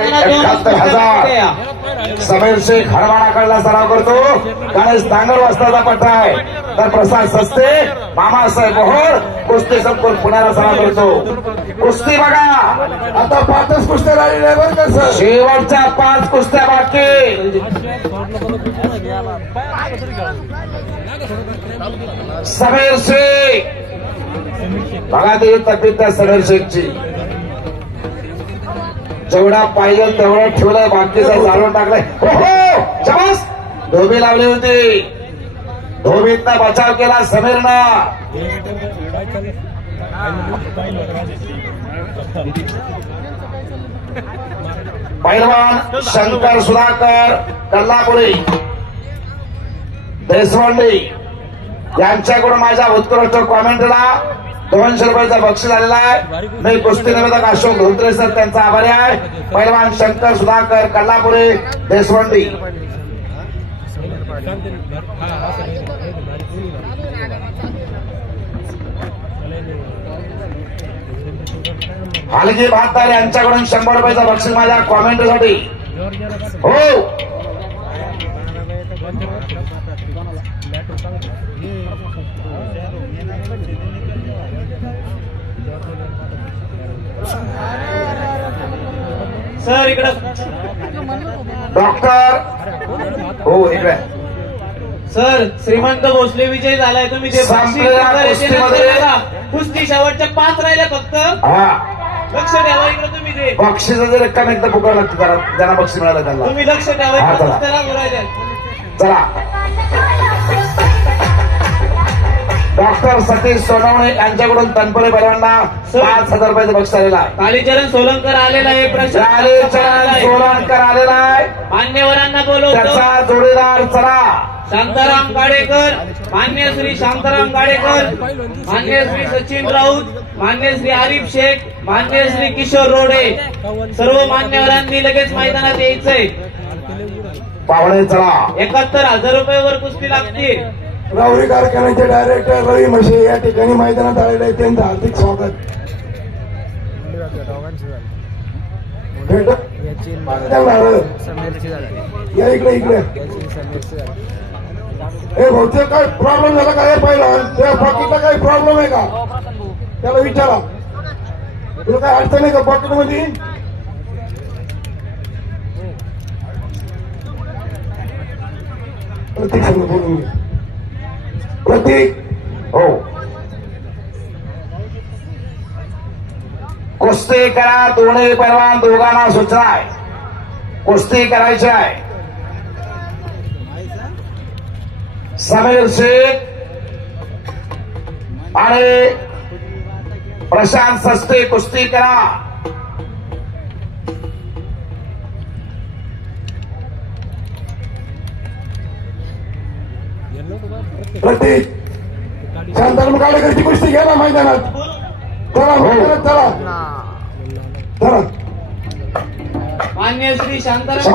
71,000 समीर शेख हरवाणाकडला सराव करतो. गणेश नांगर वाजताचा पट्टा आहे. तर प्रसाद सस्ते मामासाहेब मोहोळ कुस्ती संकुल पुण्याला सराव करतो. कुस्ती बघा आता 5च कुस्त्या राहिल्या बरं का सर. शेवटच्या 5 कुस्त्या बाकी. समीर शेख बघा ते तब्येत त्या समीर शेखची. जेवढा पाहिजे तेवढं ठेवलंय, बाकीचं जाळून टाकलंय. हो शबास. धोबी लावली होती, धोबीतनं बचाव केला समीरनं. पैलवान शंकर सुधाकर कल्लापुरी देशवंडी यांच्याकडून माझ्या उत्कृष्ट कॉमेंटला 200 रुपयाचा बक्षीस आलेला आहे. मी कुस्ती निवेदक अशोक धोत्रे सर त्यांचा आभारी आहे. पैलवान शंकर सुधाकर कल्लापुरी देशवंडी. हलगी भातदार यांच्याकडून 100 रुपयाचा बक्षीस माझ्या कॉमेंटसाठी. हो सर इकडं डॉक्टर. हो इकडे सर श्रीमंत भोसले विजय झालाय. तुम्ही ते कुस्ती शेवटच्या 5 राहिल्या फक्त. हा लक्ष द्यावा इकडे तुम्ही. ते बक्षिसाची रक्कम एकदा पुकार लागते ज्यांना बक्षीस मिळालं त्यांना. तुम्ही लक्ष द्यावा कुस्त्याला बोलायला. चला डॉक्टर सतीश सोनवणे यांच्याकडून तनपुरे पैलवानांना 5,000 रुपयाचं बक्षीस आलेलं आहे. कालीचरण सोलंकर आलेला आहे. कालीचरण सोलंकर आलेला आहे. मान्यवरांना बोलवतो. त्याचा जोडीदार चला शांताराम गाडेकर, मान्य श्री शांताराम गाडेकर, मान्य श्री सचिन राऊत, मान्य श्री आरिफ शेख, मान्य श्री किशोर रोडे, सर्व मान्यवरांनी लगेच मैदानात यायचंय. पावणे चला 71,000 रुपयावर कुस्ती लागते. राहुरी कारखान्याचे डायरेक्टर रवी म्हशे या ठिकाणी मैदानात आलेले आहे. त्यांचं हार्दिक स्वागत. या इकडे इकडे. हे बहुतेक काय प्रॉब्लेम झाला का? हे पाहिलं त्या पॉकेटला काही प्रॉब्लेम आहे का त्याला विचारा. तुला काय अडचण आहे का पॉकेटमध्ये? प्रतीक संघ बोलून घे. प्रतीक. हो कुस्ती करा. दोन्ही पैलवान दोघांना सूचना आहे. कुस्ती करायची आहे. समीर शेख आणि प्रशांत सस्ते कुस्ती करा. प्रतीक शांताराम गाडेकरची कुस्ती घ्या ना मैदानात. चला मैदानात चला चला. मान्य श्री शांताराम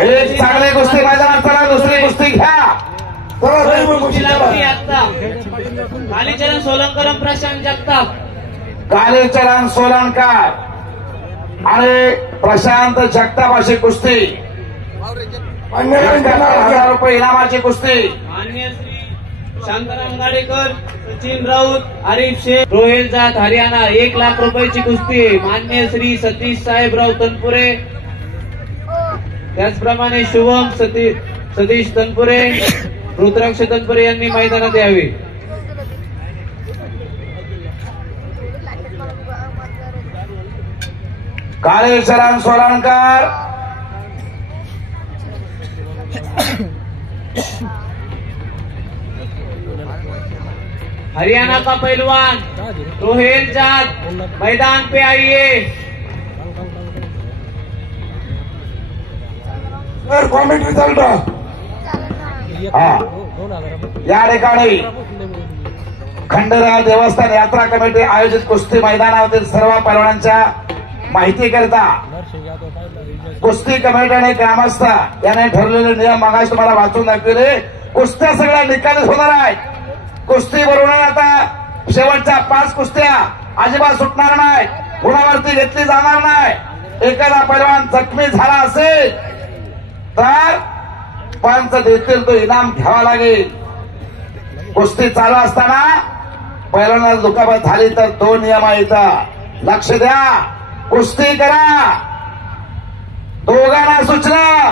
एक चांगली कुस्ती मैदानात चला. दुसरी कुस्ती घ्या. कालीचरण सोलंकर, प्रशांत जगताप. कालीचरण सोलंकर आणि प्रशांत जगताप अशी कुस्ती. 1,000 रुपये इनामाची कुस्ती. मान्य श्री शांताराम गाडेकर, सचिन राऊत, आरिफ शेख, रोहेल जात हरियाणा 1,00,000 रुपयाची कुस्ती. मान्य श्री सतीश साहेबराव तनपुरे, त्याचप्रमाणे शुभम सतीश तनपुरे, रुद्राक्ष तनपुरे यांनी मैदानात यावे. कालीचरण सोलंकर हरियाणा का पहलवान रोहेल जाट मैदान पे आइए. कॉमेंट्री चालतो. या ठिकाणी खंडेराय देवस्थान यात्रा कमिटी आयोजित कुस्ती मैदानावरील सर्व पैलवानांच्या माहिती करता कुस्ती कमिटी आणि ग्रामस्थ याने ठरलेले नियम मागास तुम्हाला वाचून दाखवले. कुस्त्या सगळ्या निकालीच होणार आहेत. कुस्ती बरोबर आता शेवटच्या 5 कुस्त्या अजिबात सुटणार नाही. गुणावरती घेतली जाणार नाही. एखादा पैलवान जखमी झाला असेल तर पंच देतील तो इनाम घ्यावा लागेल. कुस्ती चालू असताना पैलवानाला दुखापत झाली तर 2 नियम आहेत. लक्ष द्या. कुस्ती करा. दोघांना सूचना.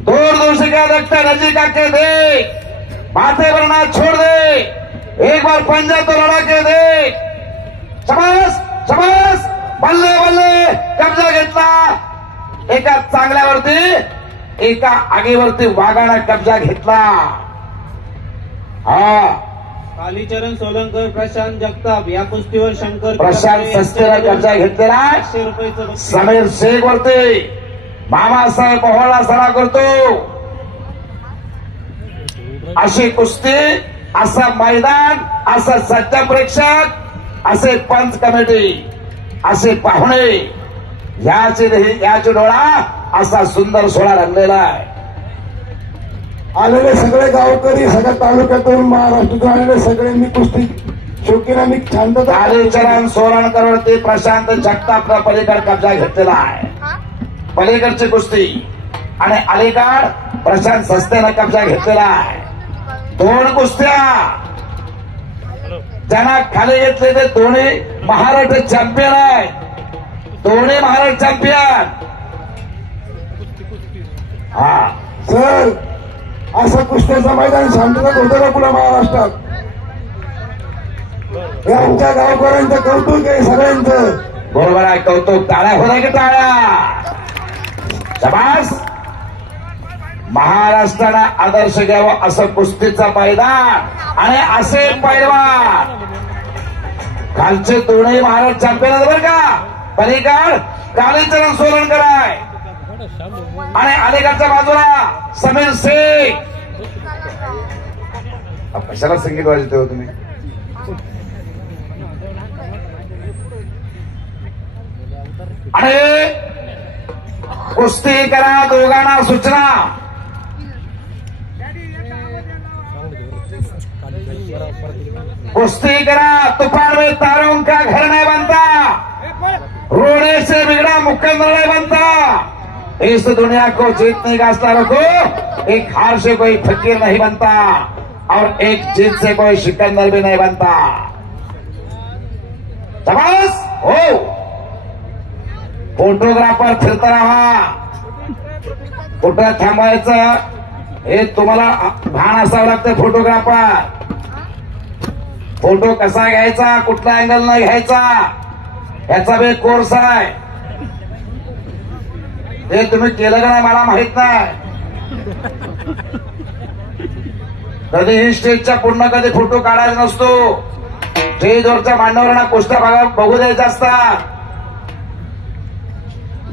दूर दूर से क्या देखते नजीक आके देख. माथे वरना छोड़ दे. एक बार पंजा तो लड़ा के दे. शाबास शाबास. बल्ले बल्ले. कब्जा घेतला. एका चांगल्यावरती एका आगीवरती वाघानं कब्जा घेतला. हा कालीचरण सोलंकर प्रशांत जगताप या कुस्तीवर शंकर प्रशांत सस्तेला कब्जा घेतलेला. 500 रुपयाचं बक्षीस. समीर शेख वरती मामासाहेब मोहोळला सराव करतो. अशी कुस्ती, असं मैदान, असं सज्ज प्रेक्षक, असे पंच कमिटी, असे पाहुणे, याची डोळा असा सुंदर सोहळा रंगलेला आहे. आलेले सगळे गावकरी, सगळ्या तालुक्यातून, महाराष्ट्रातून आलेले सगळे मी कुस्ती शौकीनांनी शांतता. कालीचरण सोरणकर वरती प्रशांत जगताप पलीकड कब्जा घेतलेला आहे. पलीकडची कुस्ती आणि अलीकड प्रशांत सस्तेनं कब्जा घेतलेला आहे. 2 कुस्त्या ज्यांना खाली घेतले ते दोन्ही महाराष्ट्र चॅम्पियन आहेत. दोन्ही महाराष्ट्र चॅम्पियन. हा सर, असं कुस्त्याचं मैदान शांतता होतं का पुढे महाराष्ट्रात? हे आमच्या गावकऱ्यांचं कौतुक आहे सगळ्यांचं. बरोबर आहे. कौतुक. टाळ्या होत्या की टाळ्या. शाबास. महाराष्ट्रानं आदर्श घ्यावं असं कुस्तीचं मैदान आणि असे पैलवान. कालचे दोन्ही महाराष्ट्र चॅम्पियन आहेत बरं का. पलीकड कालीचरण सोलनकर आहे आणि अलीकडच्या बाजूला समीर शेख. कशाला संगीत वाजवते हो तुम्ही? आणि कुस्ती करा. दोघांना सूचना. कुस्ती करा. तूफान में तारों का घर नहीं बनता. रोने से बिगड़ा मुकद्दर नहीं बनता. इस दुनिया को जीतने का हौसला रखो. एक हार से कोई फकीर नहीं बनता और एक जीत से कोई सिकंदर भी नहीं बनता. शाबास. हो. फोटोग्राफर फिरता राहा. कुठं थांबायचं हे तुम्हाला भान असावं लागतं. फोटोग्राफर फोटो कसा घ्यायचा, कुठला अँगल न घ्यायचा, याचा बी कोर्स आहे. हे तुम्ही केलं का नाही मला माहित नाही. कधीही स्टेजच्या पूर्ण कधी फोटो काढायचा नसतो. स्टेजवरच्या मांडवरांना कुस्त्या बघू द्यायच्या असतात.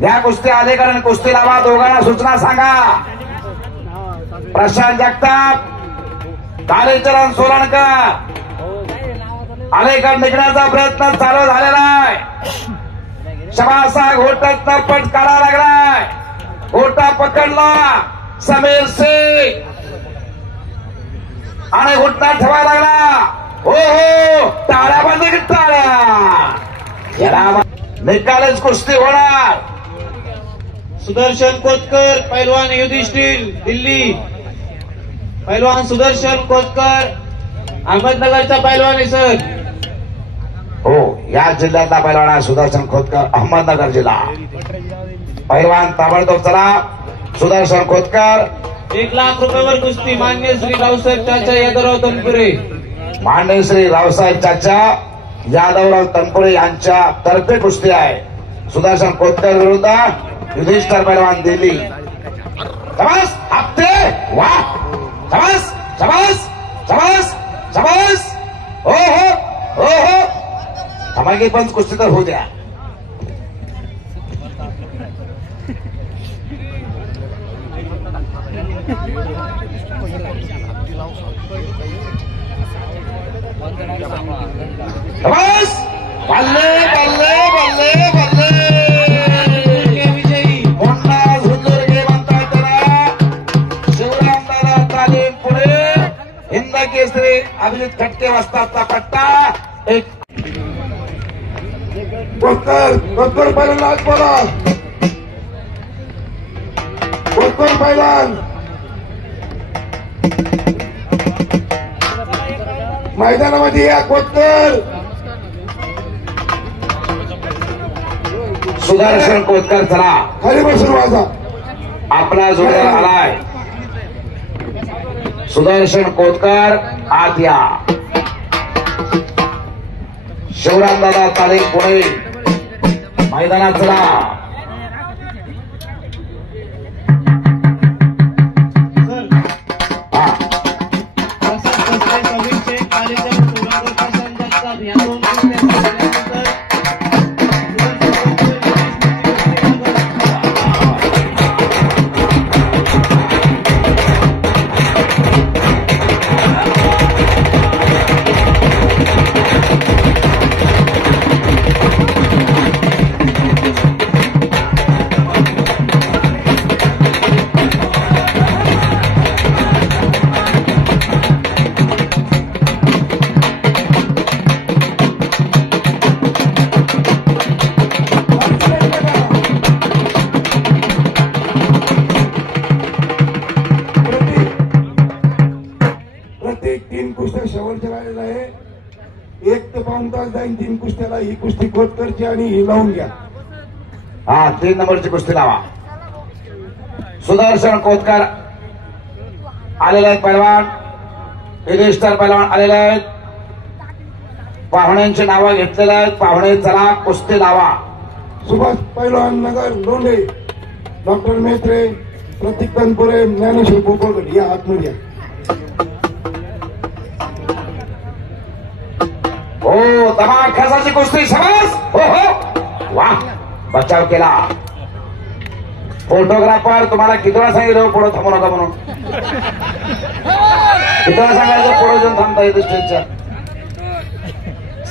या कुस्ती आले कारण कुस्ती लावा. दोघांना सूचना सांगा. प्रशांत जगताप, कालीचरण सोलनकर अलीकड निघण्याचा प्रयत्न चालू झालेला आहे. शबासा. घोटातनं पट काढा लागलाय. घोटा पकडला समीर शेख आणि घोटना ठेवायला लागला. हो हो. टाळ्या बंद की टाळ्या. याला निकालच कुस्ती होणार. सुदर्शन कोतकर पैलवान युधिष्ठिर दिल्ली. पैलवान सुदर्शन कोतकर अहमदनगरचा पैलवान आहे सर. हो. या जिल्ह्यातला पैलवान आहे सुदर्शन खोतकर. अहमदनगर जिल्हा. पैलवान ताबडतोब चला. सुदर्शन खोतकर. 1 लाख रुपयावर कुस्ती. मान्य श्री रावसाहेब चाचा यादवराव तनपुरे. मान्य श्री रावसाहेब चाचा यादवराव तनपुरे यांच्या तर्फे कुस्ती आहे. सुदर्शन खोतकर विरुद्ध युधिष्ठिर पैलवान दिल्ली. शाबास. हप्ते. वा. शाबास शाबास शाबास शाबास. हो हो हो हो. धमाके पंच कुस्ती तर होऊ द्या. शाबास. बल्ले बल्ले बल्ले बल्ले. विजयी मोठा सुंदर गेम म्हणता त्याला. शिवरामदादा तालीम पुणे. हिंद केसरी अभिजित खटके वस्तादचा पट्टा. एक कोतकर पहिल्यांदा आज बोला. कोतकर पहिलान मैदानामध्ये या. कोतकर सुदर्शन कोतकर चला खाली बसून वाजा. आपला जोडीदार आलाय. सुदर्शन कोतकर आत या. शिवरामदादा ताले पुणे मैदानात चला. तीन कुस्त्या शेवटच्या राहिलेल्या आहे. 1 ते पाऊण तास जाईल 3 कुस्त्याला. ही कुस्ती कोतकरची आणि ही लावून घ्या. हा 3 नंबरची कुस्ती लावा. सुदर्शन कोतकर आलेले आहेत. पैलवान इनिस्टर पैलवान आलेले आहेत. पाहुण्यांची नावं घेतलेली आहेत. पाहुणे चला कुस्ती लावा. सुभाष पैलवान नगर लोंढे, डॉक्टर मेत्रे, प्रतीक तनपुरे, ज्ञानेश्वर पोपळकर या आतमध्ये या. हो धमाल खासाची कुस्ती. शाबास. हो हो वा बचाव केला. फोटोग्राफर तुम्हाला किती वेळा सांगितलं पुढे थांबू नका म्हणून. किती वेळा सांगायचं पुढे जाऊन थांबता येते स्टेजच्या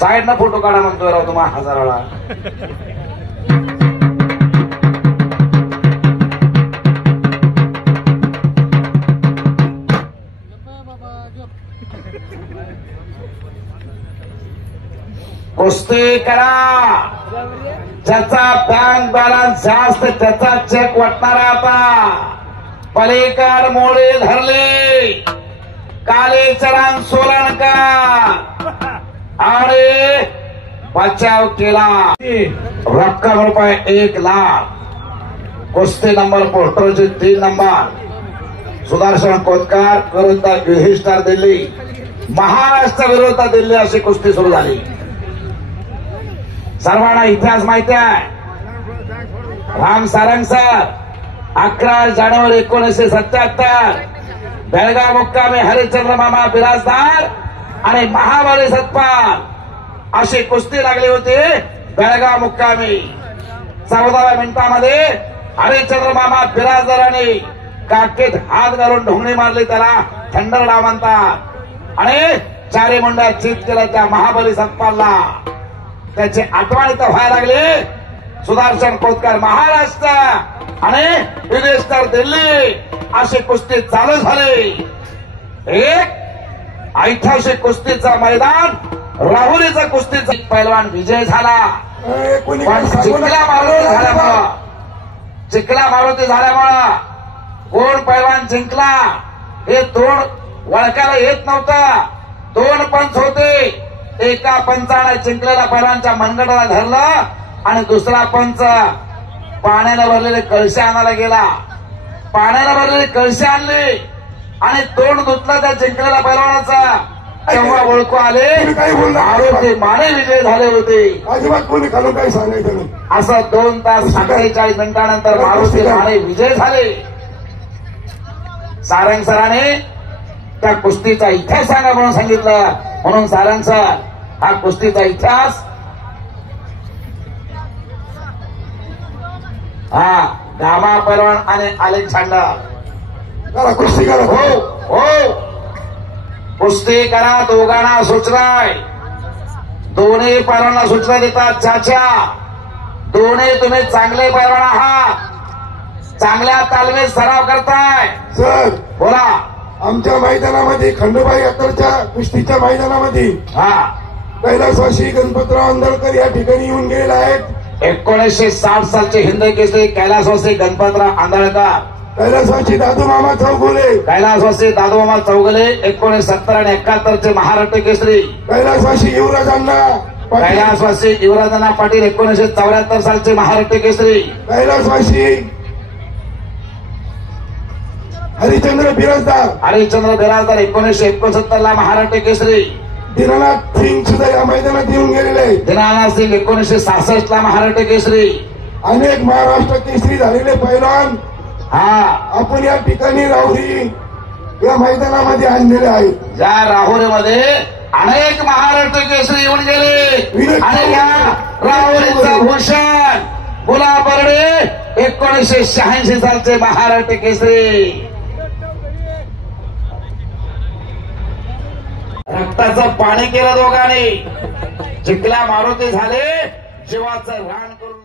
साईडनं फोटो काढा म्हणतोय राव तुम्हाला 1000 वेळा. कुस्ती करा. ज्याचा बँक बॅलन्स जास्त त्याचा चेक वाटणारा आता. पलीकड मोळे धरले कालीचरण सोलणकर आणि बचाव केला. रक्कम रुपये 1 लाख. कुस्ती नंबर पोस्टरचे 3 नंबर. सुदर्शन कोतकर विरुद्ध युधिष्ठिर दिल्ली. महाराष्ट्र विरुद्ध दिल्ली अशी कुस्ती सुरू झाली. सर्वांना इतिहास माहिती आहे. राम सारंग सर 11 जानेवारी 1977 बेळगाव मुक्कामी हरिश्चंद्र मामा बिराजदार आणि महाबली सतपाल अशी कुस्ती लागली होती बेळगाव मुक्कामी. 14व्या मिनिटामध्ये हरिश्चंद्र मामा बिराजदारांनी काकेत हात घालून ढोंगणी मारली. त्याला थंडरडा म्हणतात. आणि 4 मुंड्या चित केल्या त्या महाबली सतपालला. त्याची आठवण इथं व्हायला लागली. सुदर्शन कोतकर महाराष्ट्र आणि युधिष्ठिर दिल्ली अशी कुस्ती चालू झाली. एक ऐतिहासिक कुस्तीचं मैदान. राहुरीचा कुस्तीचा पैलवान विजय झाला. पण चिखला मारुती झाल्यामुळं कोण पैलवान जिंकला हे तोंड वळखायला येत नव्हतं. 2 पंच होते. एका पंचाने जिंकलेल्या पैलवानच्या मनगटाला धरलं आणि दुसरा पंच पाण्याने भरलेले कळशे आणायला गेला. पाण्याने भरलेली कळशे आणली आणि तोंड धुतलं त्या जिंकलेल्या पैलवानाचं. तेव्हा ओळखू आले मारुती माने विजय झाले होते. अजिबात कोणी खालून काही सांगायचं नाही. असं 2 तास 47 मिनिटानंतर मारुती माने विजय झाले. सारंग सरांनी त्या कुस्तीचा इतिहास सांगा म्हणून सांगितलं. म्हणून सारंग सर हा कुस्तीचा इतिहास हा गामा पैलवान आणि अलेक्झांडर. कुस्ती करा. हो हो कुस्ती करा. दोघांना सूचना आहे. दोन्ही पैलवानांना सूचना देतात. चाचा दोन्ही तुम्ही चांगले पैलवान आहात. चांगल्या तालमीत सराव करताय. सर बोला. आमच्या मैदानामध्ये खंडोबा यात्रेच्या कुस्तीच्या मैदानामध्ये हा कैलासवासी गणपतराव आंदळकर या ठिकाणी येऊन गेलेले आहेत. 1960 सालचे हिंद केसरी कैलासवासी गणपतराव आंदळकर, कैलासवासी दादूमामा चौगुले, कैलासवासी दादोमामा चौगुले 1970 आणि 71 चे महाराष्ट्र केसरी, कैलासवासी युवराजांना पाटील, कैलासवासी युवराजांना पाटील 1974 सालचे महाराष्ट्र केसरी, कैलासवासी हरिचंद्र बिराजदार, हरिश्चंद्र बिराजदार 1969 ला महाराष्ट्र केसरी, दीनानाथ सिंग सुद्धा या मैदानात येऊन गेलेले आहेत. दिनानाथ सिंग 1966 ला महाराष्ट्र केसरी. अनेक महाराष्ट्र केसरी झालेले पैलवान हा आपण या ठिकाणी राहुरी या मैदानामध्ये आणलेले आहेत. ज्या राहुरीमध्ये अनेक महाराष्ट्र केसरी येऊन गेले आणि या राहुरीचं भूषण गुलाब बर्डे 1986 सालचे महाराष्ट्र केसरी. रक्ताचं पाणी केलं दोघांनी, चिखला मारुती झाले, जीवाचं रान करून